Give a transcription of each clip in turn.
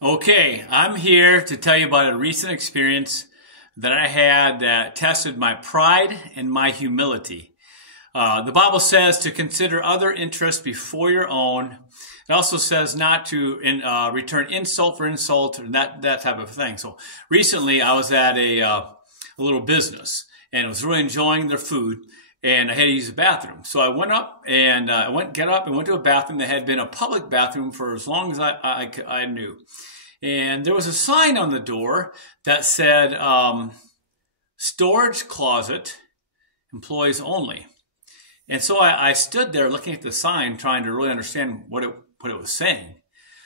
Okay, I'm here to tell you about a recent experience that I had that tested my pride and my humility. The Bible says to consider other interests before your own. It also says not to return insult for insult and that type of thing. So recently I was at a little business and I was really enjoying their food and I had to use the bathroom. So I went up and went to a bathroom that had been a public bathroom for as long as I knew. And there was a sign on the door that said, storage closet, employees only. And so I stood there looking at the sign, trying to really understand what it was saying.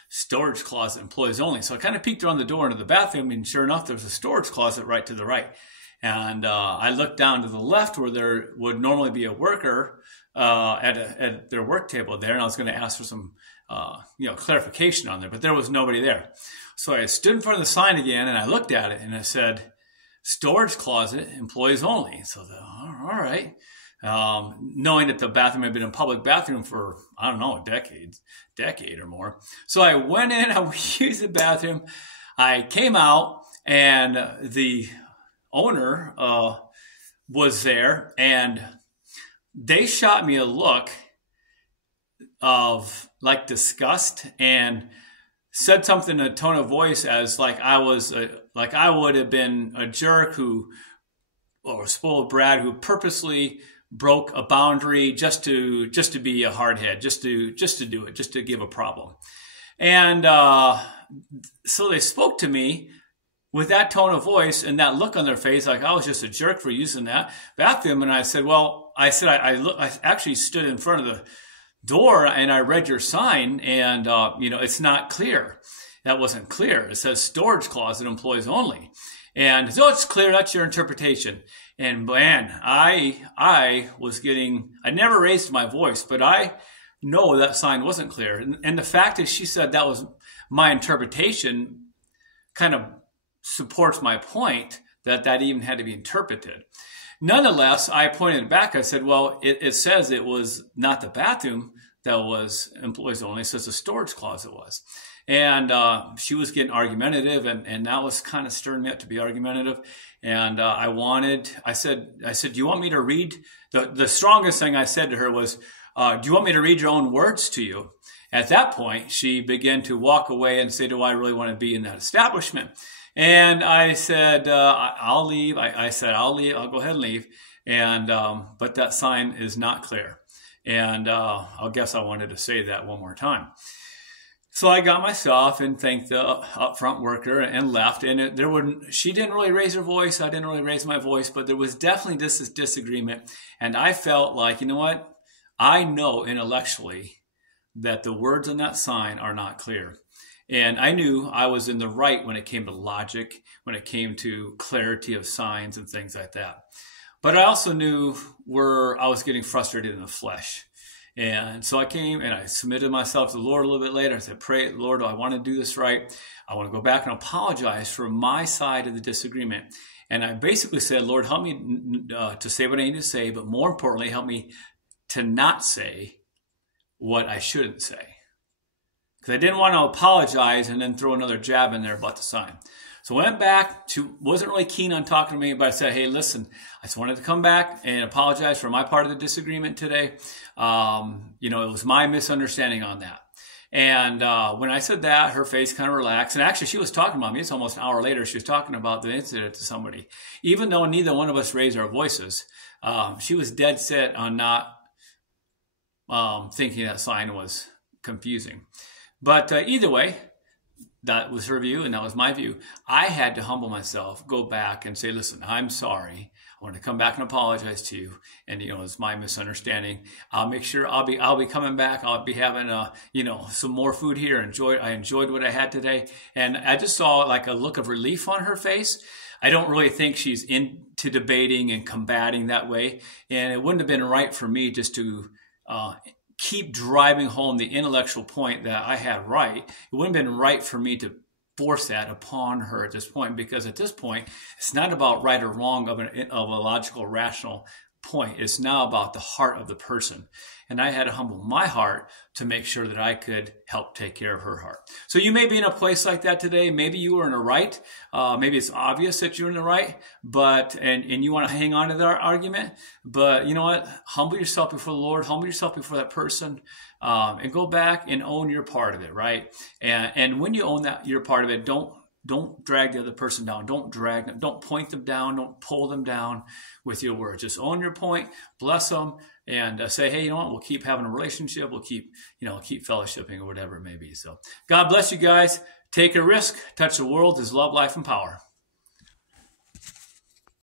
Storage closet, employees only. So I kind of peeked around the door into the bathroom, and sure enough, there was a storage closet right to the right. And I looked down to the left where there would normally be a worker at their work table there, and I was going to ask for some clarification on there, but there was nobody there. So I stood in front of the sign again, and I looked at it, and it said, storage closet, employees only. So all right. Knowing that the bathroom had been a public bathroom for, I don't know, a decade or more. So I went in, I used the bathroom, I came out, and the owner was there, and they shot me a look of like disgust and said something in a tone of voice as like I would have been a jerk or a spoiled brat who purposely broke a boundary just to be a hardhead, just to do it, just to give a problem. And so they spoke to me with that tone of voice and that look on their face, like I was just a jerk for using that bathroom. And I said, I actually stood in front of the door and I read your sign, and it's not clear. That wasn't clear. It says storage closet, employees only. And so it's clear, that's your interpretation. And man, I never raised my voice, but I know that sign wasn't clear. And the fact is she said that was my interpretation kind of supports my point that even had to be interpreted. Nonetheless, I pointed back. I said, well, it says it was not the bathroom that was employees only. It says the storage closet was. And she was getting argumentative, and that was kind of stirring me up to be argumentative. And I said, do you want me to read? The strongest thing I said to her was, do you want me to read your own words to you? At that point, she began to walk away and say, do I really want to be in that establishment? And I said, I'll leave. I said, I'll leave. I'll go ahead and leave. And, but that sign is not clear. And, I guess I wanted to say that one more time. So I got my stuff and thanked the upfront worker and left. And she didn't really raise her voice. I didn't really raise my voice, but there was definitely this disagreement. And I felt like, you know what? I know intellectually that the words on that sign are not clear. And I knew I was in the right when it came to logic, when it came to clarity of signs and things like that. But I also knew where I was getting frustrated in the flesh. And so I came and I submitted myself to the Lord a little bit later. I said, pray, Lord, I want to do this right. I want to go back and apologize for my side of the disagreement. And I basically said, Lord, help me to say what I need to say, but more importantly, help me to not say what I shouldn't say. Because I didn't want to apologize and then throw another jab in there about the sign. So I went back. She wasn't really keen on talking to me, but I said, hey, listen, I just wanted to come back and apologize for my part of the disagreement today. It was my misunderstanding on that. And when I said that, her face kind of relaxed. And actually, she was talking about me. It's almost an hour later. She was talking about the incident to somebody. Even though neither one of us raised our voices, she was dead set on not thinking that sign was confusing. But either way, that was her view and that was my view. I had to humble myself, go back and say, listen, I'm sorry. I want to come back and apologize to you. And, it's my misunderstanding. I'll make sure I'll be coming back. I'll be having, some more food here. I enjoyed what I had today. And I just saw like a look of relief on her face. I don't really think she's into debating and combating that way. And it wouldn't have been right for me just to, keep driving home the intellectual point that I had right. It wouldn't have been right for me to force that upon her at this point, because at this point, it's not about right or wrong of a logical, rational point. It's now about the heart of the person. And I had to humble my heart to make sure that I could help take care of her heart. So you may be in a place like that today. Maybe you are in the right. Maybe it's obvious that you're in the right, and you want to hang on to that argument. But you know what? Humble yourself before the Lord. Humble yourself before that person, and go back and own your part of it, right? And when you own your part of it, don't drag the other person down. Don't drag them. Don't point them down. Don't pull them down with your words. Just own your point, bless them, and say, hey, you know what? We'll keep having a relationship. We'll keep fellowshipping or whatever it may be. So God bless you guys. Take a risk. Touch the world is love, life, and power.